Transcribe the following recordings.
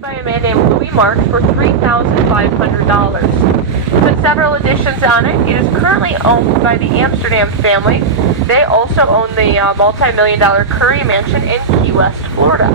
By a man named Louis Marks for $3,500. With several additions on it, it is currently owned by the Amsterdam family. They also own the multi-million-dollar Curry Mansion in Key West, Florida.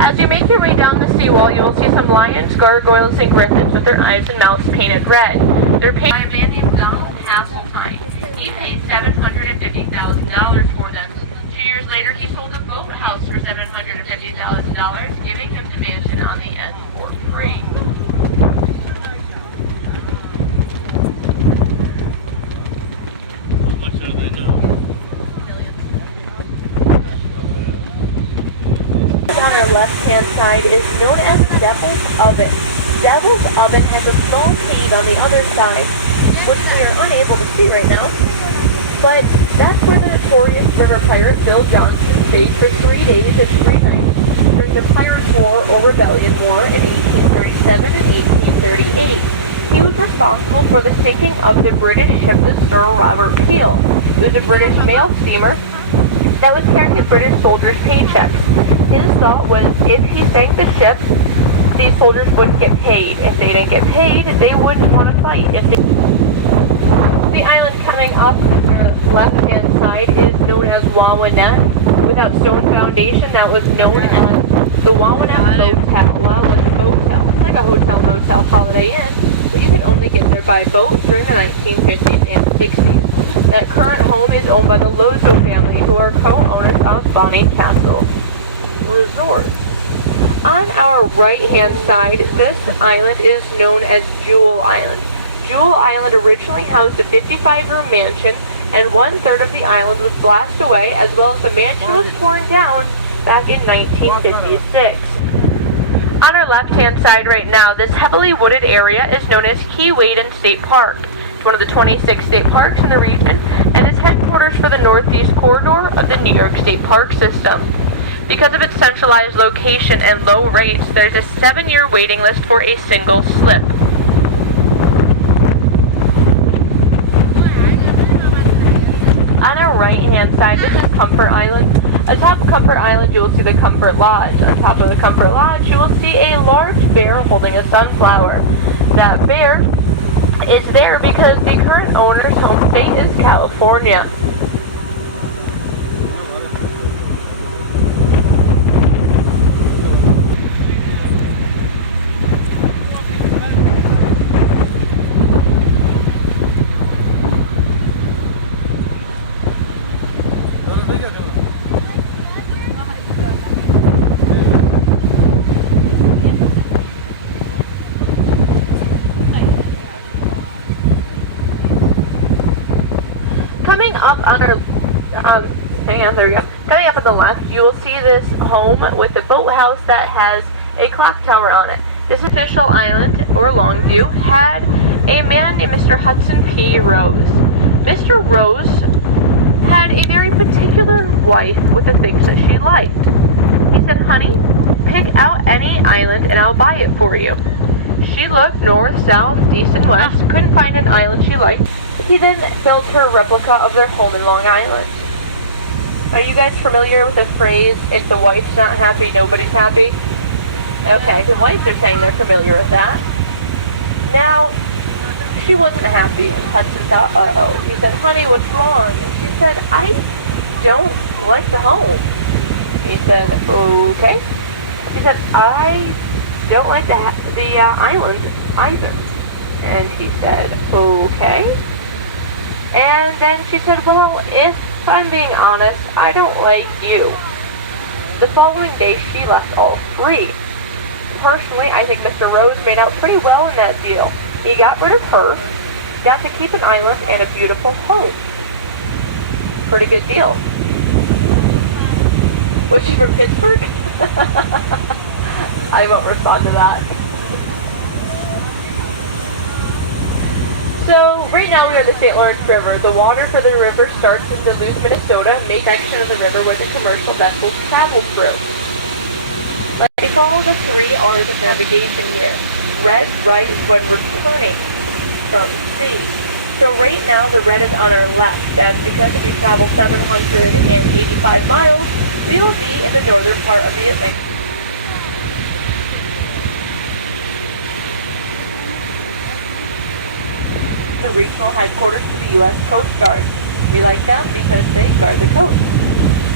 As you make your way down the seawall, you will see some lions, gargoyles, and griffins with their eyes and mouths painted red. They're painted by a man named Donald Hasseltine. He paid $750,000 for them. 2 years later, he sold a boathouse for $750,000, giving him the mansion on the end for free. On our left-hand side is known as Devil's Oven. Devil's Oven has a small cave on the other side, which we are unable to see right now, but that's where the notorious river pirate Bill Johnson stayed for 3 days and 3 nights during the Pirates' War or Rebellion War in 1837 and 1838. He was responsible for the sinking of the British ship the Sir Robert Peel. It was a British mail steamer that was carrying the British soldiers' paychecks. His thought was if he sank the ship, these soldiers wouldn't get paid. If they didn't get paid, they wouldn't want to fight. The island coming up on the left-hand side is known as Wawanet. Without stone foundation, that was known as the Wawanet Motel. Well, it's a motel. It's like a hotel, motel, Holiday Inn, but you can only get there by boat during the 1950s and 60s. That current home is owned by the Lozo family, who are co-owners of Bonnie Castle Resort. On our right-hand side, this island is known as Jewel Island. Jewel Island originally housed a 55-room mansion, and 1/3 of the island was blasted away, as well as the mansion was torn down back in 1956. On our left-hand side right now, this heavily wooded area is known as Key Waden State Park. It's one of the 26 state parks in the region, and is headquarters for the Northeast Corridor of the New York State Park System. Because of its centralized location and low rates, there's a 7-year waiting list for a single slip. On our right-hand side, this is Comfort Island. Atop Comfort Island, you will see the Comfort Lodge. On top of the Comfort Lodge, you will see a large bear holding a sunflower. That bear is there because the current owner's home state is California. Coming up on our, there we go. Coming up on the left, you will see this home with a boathouse that has a clock tower on it. This official island, or Longview, had a man named Mr. Hudson P. Rose. Mr. Rose had a very particular wife with the things that she liked. He said, honey, pick out any island and I'll buy it for you. She looked north, south, east, and west, couldn't find an island she liked. He then built her a replica of their home in Long Island. Are you guys familiar with the phrase, if the wife's not happy, nobody's happy? Okay, the wives are saying they're familiar with that. Now, she wasn't happy. Hudson thought, uh-oh. He said, honey, what's wrong? She said, I don't like the home. He said, okay. She said, I don't like the island either. And he said, okay. And then she said, well, if I'm being honest, I don't like you. The following day, she left all three. Personally, I think Mr. Rose made out pretty well in that deal. He got rid of her, got to keep an island and a beautiful home. Pretty good deal. Was she from Pittsburgh? I won't respond to that. So, right now we are at the St. Lawrence River. The water for the river starts in Duluth, Minnesota. Main section of the river where the commercial vessels travel through. Let's follow the 3 R's of navigation here. Red, right, when returning from sea. So right now the red is on our left. That's because if we travel 785 miles, we will be in the northern part of the Atlantic. The regional headquarters of the U.S. Coast Guard. We like them because they guard the coast.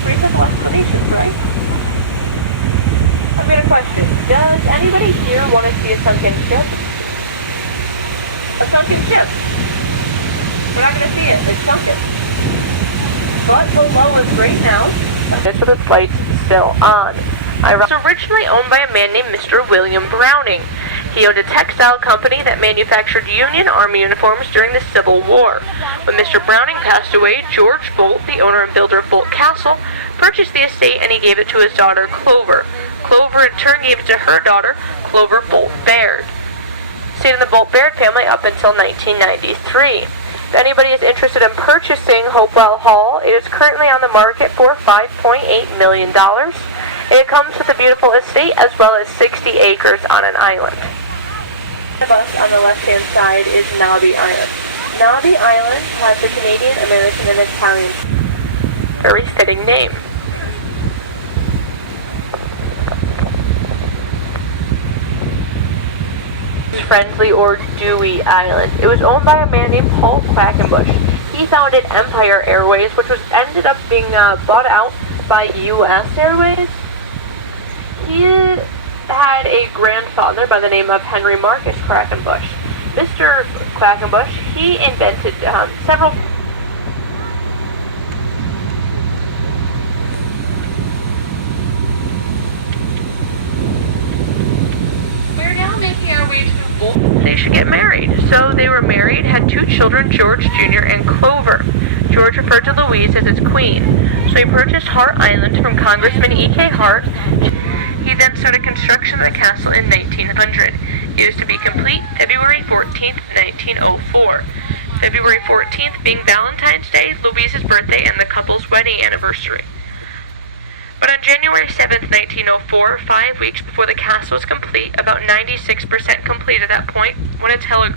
Pretty simple explanation, right? I've got a question. Does anybody here want to see a sunken ship? A sunken ship? We're not going to see it. It's sunken. But below us right now, this for the flight's still on. It was originally owned by a man named Mr. William Browning. He owned a textile company that manufactured Union Army uniforms during the Civil War. When Mr. Browning passed away, George Bolt, the owner and builder of Bolt Castle, purchased the estate and he gave it to his daughter Clover. Clover in turn gave it to her daughter, Clover Bolt Baird. Stayed in the Bolt Baird family up until 1993. If anybody is interested in purchasing Hopewell Hall, it is currently on the market for $5.8 million. It comes with a beautiful estate as well as 60 acres on an island. Above us on the left-hand side is Nobby Island. Nobby Island has a Canadian, American, and Italian. Very fitting name. Friendly or Dewey Island. It was owned by a man named Paul Quackenbush. He founded Empire Airways, which was ended up being bought out by U.S. Airways. He had a grandfather by the name of Henry Marcus Quackenbush. Mr. Quackenbush, he invented several. We're now making our way to Bolt. They should get married. So they were married, had 2 children, George Jr. and Clover. George referred to Louise as his queen. So he purchased Hart Island from Congressman E.K. Hart. He then started construction of the castle in 1900. It was to be complete February 14th, 1904. February 14th being Valentine's Day, Louise's birthday, and the couple's wedding anniversary. But on January 7th, 1904, 5 weeks before the castle was complete, about 96% complete at that point, when a telegram